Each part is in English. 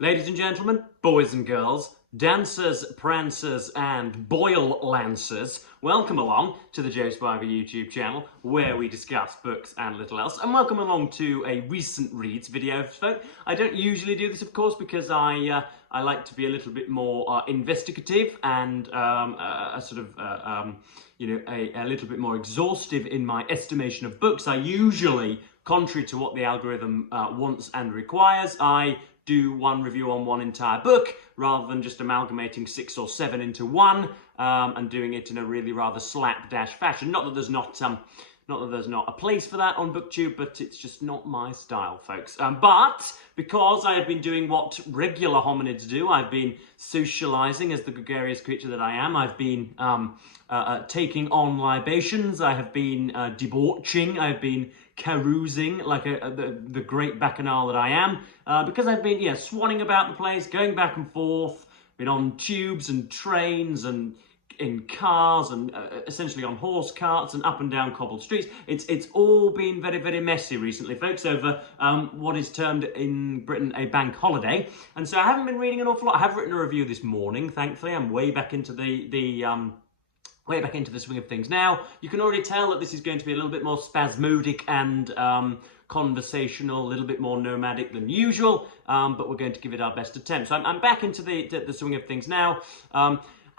Ladies and gentlemen, boys and girls, dancers, prancers, and boil lancers, welcome along to the Joe Spiver YouTube channel, where we discuss books and little else. And welcome along to a recent reads video. I don't usually do this, of course, because I like to be a little bit more investigative and a little bit more exhaustive in my estimation of books. I usually, contrary to what the algorithm wants and requires, I do one review on one entire book rather than just amalgamating 6 or 7 into one and doing it in a really rather slapdash fashion. Not that there's not a place for that on BookTube, but it's just not my style, folks. But because I have been doing what regular hominids do, I've been socializing as the gregarious creature that I am. I've been taking on libations. I have been debauching. I've been carousing like the great bacchanal that I am. Because I've been swanning about the place, going back and forth, been on tubes and trains and in cars and essentially on horse carts and up and down cobbled streets. It's all been very, very messy recently, folks, over what is termed in Britain a bank holiday. And so I haven't been reading an awful lot. I have written a review this morning, thankfully. I'm way back into way back into the swing of things now. You can already tell that this is going to be a little bit more spasmodic and conversational, a little bit more nomadic than usual, but we're going to give it our best attempt. So I'm back into the swing of things now.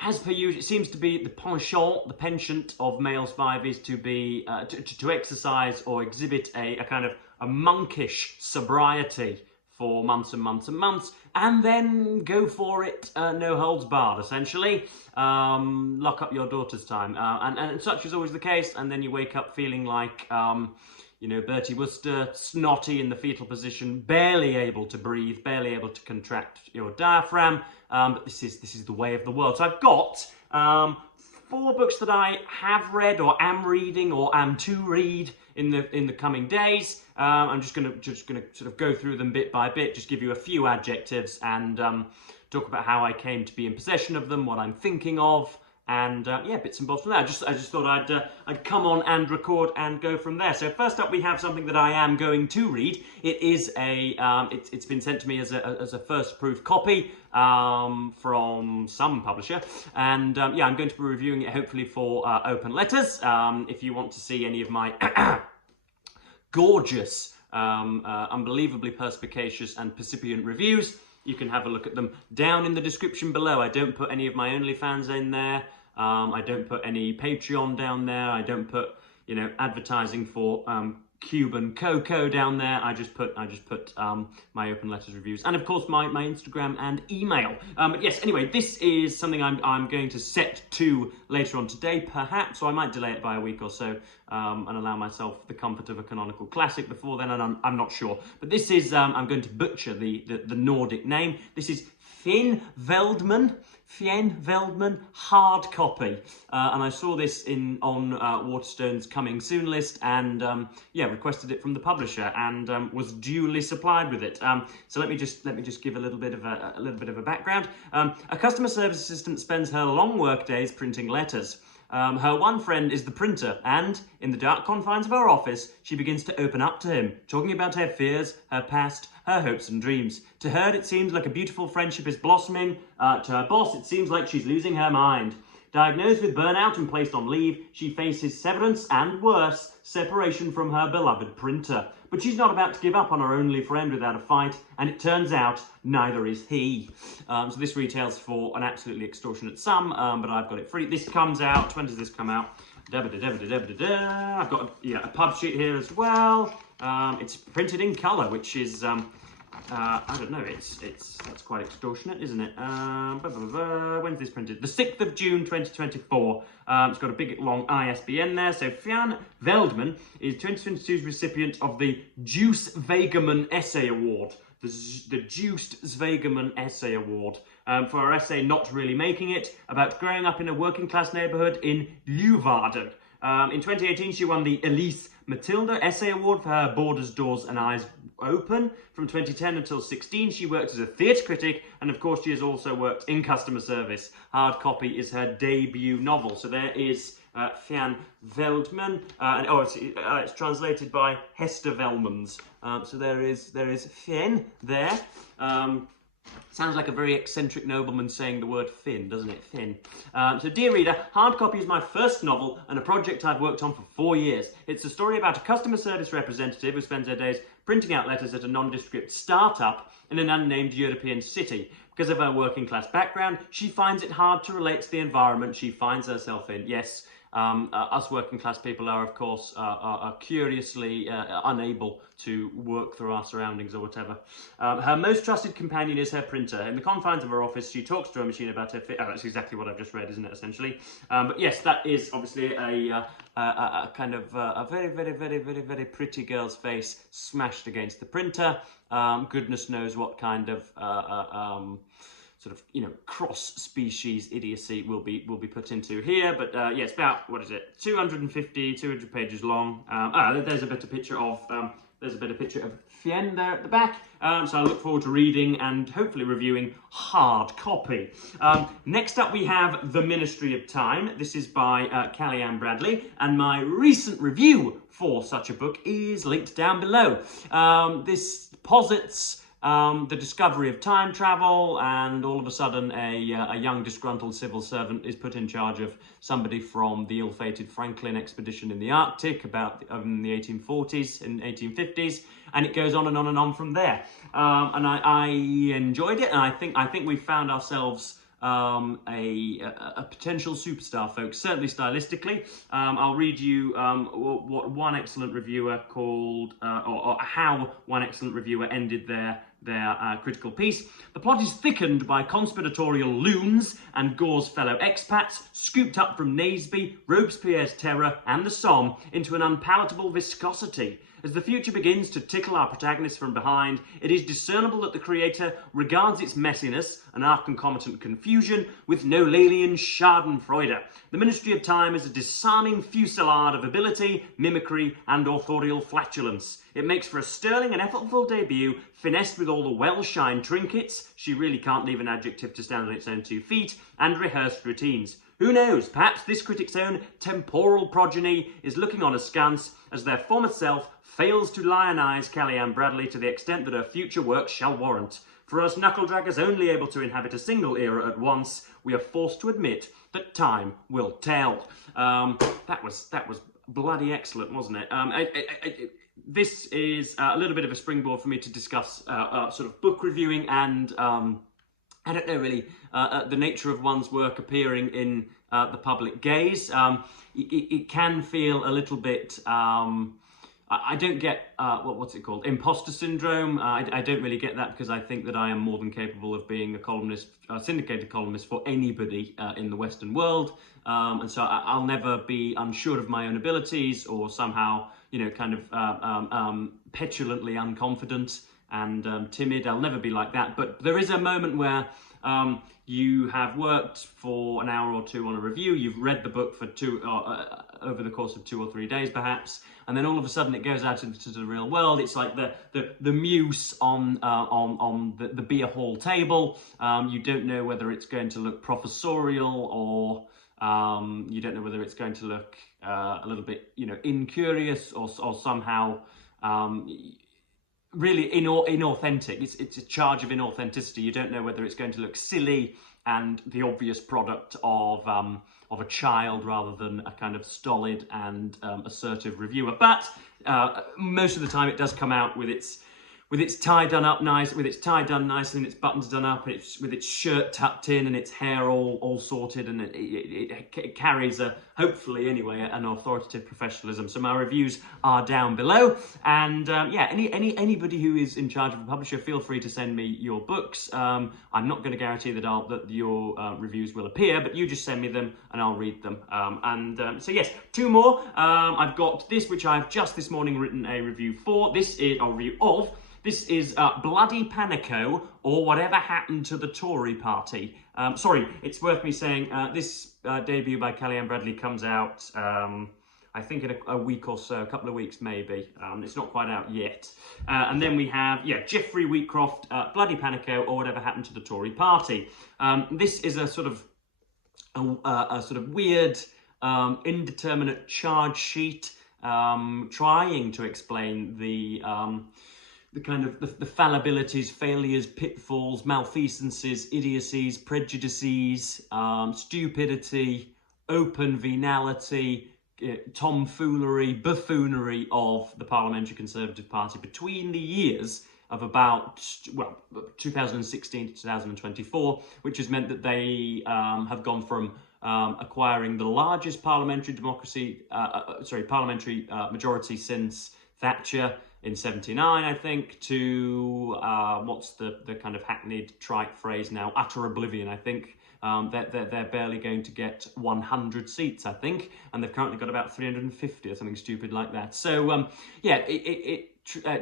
As per usual, it seems to be the penchant of male Spivies to be to exercise or exhibit a kind of a monkish sobriety for months and months and months, and then go for it, no holds barred, essentially. Lock up your daughter's time. And such is always the case, and then you wake up feeling like, Bertie Wooster, snotty in the fetal position, barely able to breathe, barely able to contract your diaphragm, but this is the way of the world. So I've got 4 books that I have read or am reading or am to read in the coming days. I'm just gonna sort of go through them bit by bit, just give you a few adjectives and talk about how I came to be in possession of them, what I'm thinking of, and bits and bobs from there. I just thought I'd come on and record and go from there. So first up, we have something that I am going to read. It is it's been sent to me as a first proof copy from some publisher, and I'm going to be reviewing it hopefully for Open Letters. If you want to see any of my gorgeous, unbelievably perspicacious and percipient reviews, you can have a look at them down in the description below. I don't put any of my OnlyFans in there. I don't put any Patreon down there. I don't put, advertising for Cuban cocoa down there. I just put my Open Letters reviews, and of course my Instagram and email. But yes, anyway, this is something I'm going to set to later on today, perhaps, or I might delay it by a week or so and allow myself the comfort of a canonical classic before then, and I'm not sure. But this is I'm going to butcher the Nordic name. This is Finnveldman hard copy, and I saw this on Waterstone's coming soon list, and requested it from the publisher, and was duly supplied with it. So let me just give a little bit of a background. A customer service assistant spends her long work days printing letters. Her one friend is the printer, and in the dark confines of her office, she begins to open up to him, talking about her fears, her past, her hopes and dreams. To her, it seems like a beautiful friendship is blossoming. To her boss, it seems like she's losing her mind. Diagnosed with burnout and placed on leave, she faces severance and, worse, separation from her beloved printer. But she's not about to give up on her only friend without a fight, and it turns out neither is he. So this retails for an absolutely extortionate sum, but I've got it free. This comes out, when does this come out? I've got a pub sheet here as well. It's printed in colour, which is I don't know, that's quite extortionate, isn't it? When's this printed? The 6th of June 2024. It's got a big long ISBN there. So Finnveldman is 2022's recipient of the Juice Zwegeman Essay Award. The Juiced Zwegeman Essay Award for her essay Not Really Making It, about growing up in a working class neighbourhood in Leeuwarden. In 2018, she won the Elise Matilda Essay Award for her Borders, Doors and Eyes Open. From 2010 until 16, she worked as a theatre critic, and of course she has also worked in customer service. Hard Copy is her debut novel. So there is Finnveldman, it's translated by Hester Velmans. So there is Finn there. Sounds like a very eccentric nobleman saying the word Finn, doesn't it? Finn. So, dear reader, Hard Copy is my first novel and a project I've worked on for 4 years. It's a story about a customer service representative who spends her days printing out letters at a nondescript startup in an unnamed European city. Because of her working class background, she finds it hard to relate to the environment she finds herself in. Yes, us working class people are, of course, are curiously unable to work through our surroundings or whatever. Her most trusted companion is her printer. In the confines of her office, she talks to her machine about her fit. Oh, that's exactly what I've just read, isn't it, essentially? But yes, that is obviously a kind of a very, very, very, very, very pretty girl's face smashed against the printer. Goodness knows what kind of sort of, you know, cross-species idiocy will be put into here. But yeah, it's about, what is it, 200 pages long. There's a better picture of Fien there at the back. So I look forward to reading and hopefully reviewing Hard Copy. Next up we have The Ministry of Time. This is by Callie-Anne Bradley, and my recent review for such a book is linked down below. This posits the discovery of time travel, and all of a sudden a young disgruntled civil servant is put in charge of somebody from the ill-fated Franklin expedition in the Arctic about in the 1840s and 1850s, and it goes on and on and on from there. And I enjoyed it, and I think we found ourselves a potential superstar, folks, certainly stylistically. I'll read you what one excellent reviewer called, or how one excellent reviewer ended their critical piece. The plot is thickened by conspiratorial loons and Gore's fellow expats, scooped up from Naseby, Robespierre's Terror, and the Somme into an unpalatable viscosity. As the future begins to tickle our protagonist from behind, it is discernible that the creator regards its messiness and our concomitant confusion with no Lelian schadenfreude. The Ministry of Time is a disarming fusillade of ability, mimicry, and authorial flatulence. It makes for a sterling and effortful debut, finessed with all the well-shined trinkets, she really can't leave an adjective to stand on its own 2 feet, and rehearsed routines. Who knows, perhaps this critic's own temporal progeny is looking on askance as their former self fails to lionize Callie-Anne Bradley to the extent that her future work shall warrant. For us knuckle-draggers only able to inhabit a single era at once, we are forced to admit that time will tell. That was bloody excellent, wasn't it? This is a little bit of a springboard for me to discuss sort of book reviewing and I don't know really the nature of one's work appearing in the public gaze. It can feel a little bit. I don't get, what's it called? Imposter syndrome. I don't really get that because I think that I am more than capable of being a columnist, a syndicated columnist for anybody in the Western world. And so I'll never be unsure of my own abilities or somehow, you know, kind of petulantly unconfident and timid. I'll never be like that. But there is a moment where you have worked for an hour or two on a review, you've read the book for over the course of 2 or 3 days perhaps, and then all of a sudden it goes out into the real world. It's like the muse on the beer hall table. You don't know whether it's going to look professorial or you don't know whether it's going to look a little bit, you know, incurious or somehow really inauthentic. It's a charge of inauthenticity. You don't know whether it's going to look silly and the obvious product of a child rather than a kind of stolid and assertive reviewer. But most of the time it does come out with its tie done up nice, with its tie done nicely and its buttons done up, and with its shirt tucked in and its hair all sorted, and it carries hopefully anyway, an authoritative professionalism. So my reviews are down below, and yeah, anybody who is in charge of a publisher, feel free to send me your books. I'm not going to guarantee that your reviews will appear, but you just send me them and I'll read them. So yes, 2 more. I've got this, which I've just this morning written a review for. This is a review of. This is Bloody Panico, or Whatever Happened to the Tory Party. Sorry, it's worth me saying this debut by Callie-Anne Bradley comes out, I think in a week or so, a couple of weeks maybe. It's not quite out yet. And then we have, Geoffrey Wheatcroft, Bloody Panico, or Whatever Happened to the Tory Party. This is a sort of weird, indeterminate charge sheet trying to explain the the kind of the fallibilities, failures, pitfalls, malfeasances, idiocies, prejudices, stupidity, open venality, tomfoolery, buffoonery of the Parliamentary Conservative Party between the years of about, well, 2016 to 2024, which has meant that they have gone from acquiring the largest parliamentary majority since Thatcher in 79, I think, to what's the kind of hackneyed trite phrase now, utter oblivion, I think. They're barely going to get 100 seats, I think, and they've currently got about 350 or something stupid like that. So, yeah, it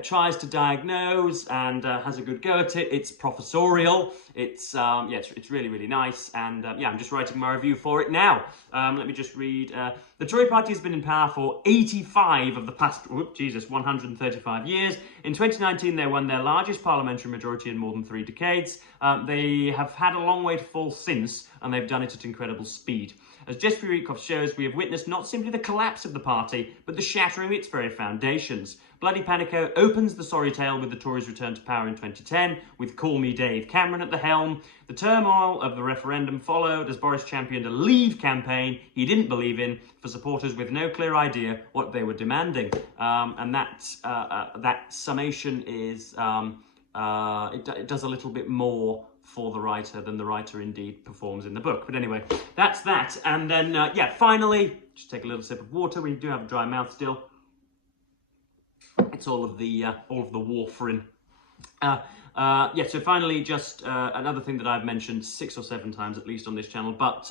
tries to diagnose and has a good go at it. It's professorial. It's it's really, really nice. And yeah, I'm just writing my review for it now. Let me just read. The Tory party has been in power for 85 of the past, 135 years. In 2019, they won their largest parliamentary majority in more than 3 decades. They have had a long way to fall since, and they've done it at incredible speed. As Jeffrey Reekoff shows, we have witnessed not simply the collapse of the party, but the shattering of its very foundations. Bloody Panico opens the sorry tale with the Tories' return to power in 2010, with Call Me Dave Cameron at the helm. The turmoil of the referendum followed as Boris championed a Leave campaign he didn't believe in for supporters with no clear idea what they were demanding. And that summation is, it does a little bit more for the writer than the writer indeed performs in the book. But anyway, that's that. And then, yeah, finally, just take a little sip of water. We do have a dry mouth still. It's all of the warfarin. Yeah, so finally, just another thing that I've mentioned 6 or 7 times at least on this channel, but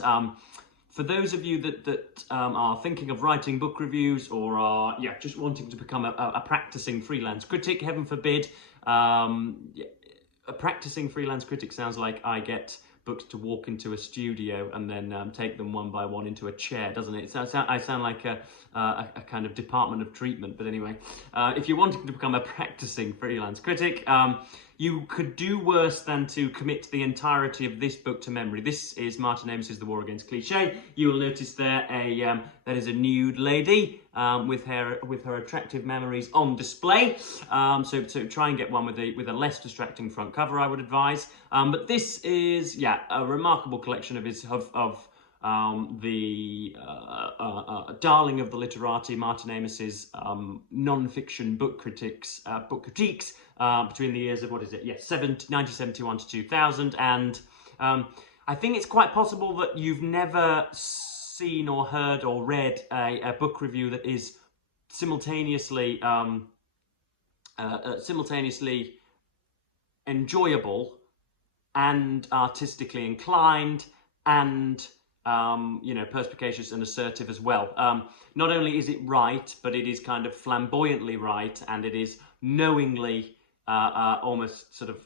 for those of you that are thinking of writing book reviews or are just wanting to become a practicing freelance critic, heaven forbid, a practicing freelance critic sounds like I get books to walk into a studio and then take them one by one into a chair, doesn't it? I sound like a kind of department of treatment. But anyway, if you're wanting to become a practicing freelance critic, you could do worse than to commit the entirety of this book to memory. This is Martin Amos's The War Against Cliché. You will notice there that is a nude lady with her attractive memories on display. So try and get one with a less distracting front cover, I would advise. But this is a remarkable collection of the darling of the literati, Martin Amos's non-fiction book critiques between the years of 1971 to 2000, and I think it's quite possible that you've never seen or heard or read a book review that is simultaneously enjoyable and artistically inclined and perspicacious and assertive as well. Not only is it right, but it is kind of flamboyantly right, and it is knowingly almost sort of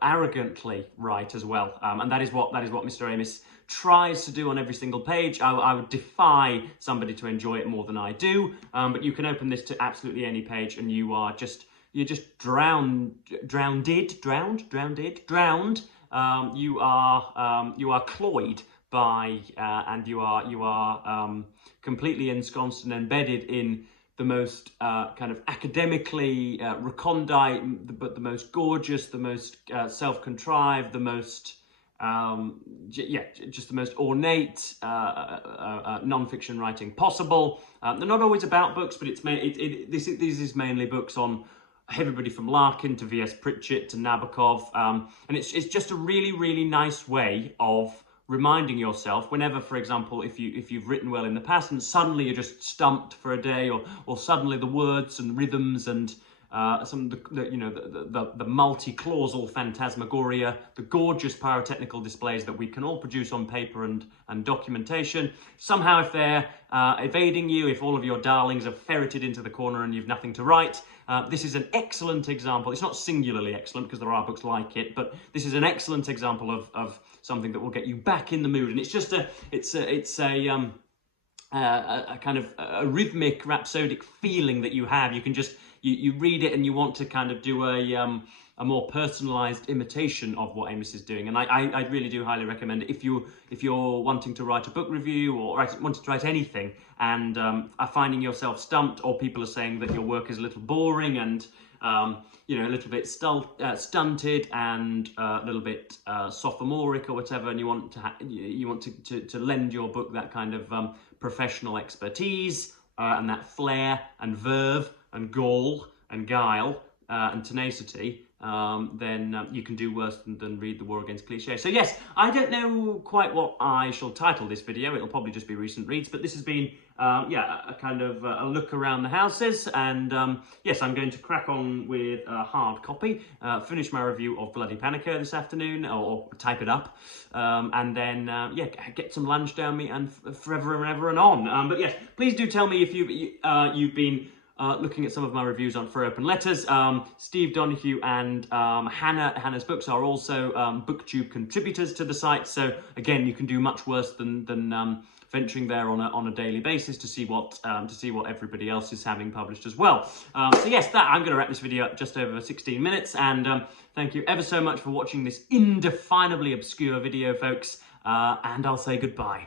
arrogantly right as well. And that is what Mr. Amos tries to do on every single page. I would defy somebody to enjoy it more than I do. But you can open this to absolutely any page, and you're just drowned. You are cloyed by, and you are completely ensconced and embedded in the most kind of academically recondite, but the most gorgeous, the most self-contrived, the most just the most ornate non-fiction writing possible. They're not always about books, but this is mainly books on everybody from Larkin to V.S. Pritchett to Nabokov, and it's just a really, really nice way of reminding yourself whenever, for example, if you've written well in the past and suddenly you're just stumped for a day, or suddenly the words and rhythms and some of the multi-clausal phantasmagoria, the gorgeous pyrotechnical displays that we can all produce on paper and documentation. Somehow, if they're evading you, if all of your darlings have ferreted into the corner and you've nothing to write, this is an excellent example. It's not singularly excellent because there are books like it, but this is an excellent example of something that will get you back in the mood. And it's just a kind of a rhythmic, rhapsodic feeling that you have. You can just you read it and you want to kind of do a more personalized imitation of what Amos is doing. And I really do highly recommend it if you're wanting to write a book review or wanting to write anything and are finding yourself stumped, or people are saying that your work is a little boring and you know, a little bit stunted and a little bit sophomoric or whatever, and you want to lend your book that kind of professional expertise and that flair and verve and gall and guile and tenacity, then you can do worse than read The War Against Cliché. So yes, I don't know quite what I shall title this video. It'll probably just be recent reads, but this has been yeah, a kind of a look around the houses, and yes, I'm going to crack on with a hard copy, finish my review of Bloody Panico this afternoon, or type it up, and then yeah, get some lunch down me and forever and ever and on. But yes, please do tell me if you've been looking at some of my reviews on For Open Letters. Steve Donahue and Hannah's books are also BookTube contributors to the site, so again, you can do much worse than venturing there on a daily basis to see what everybody else is having published as well. So yes, I'm going to wrap this video up just over 16 minutes, and thank you ever so much for watching this indefinably obscure video, folks, and I'll say goodbye.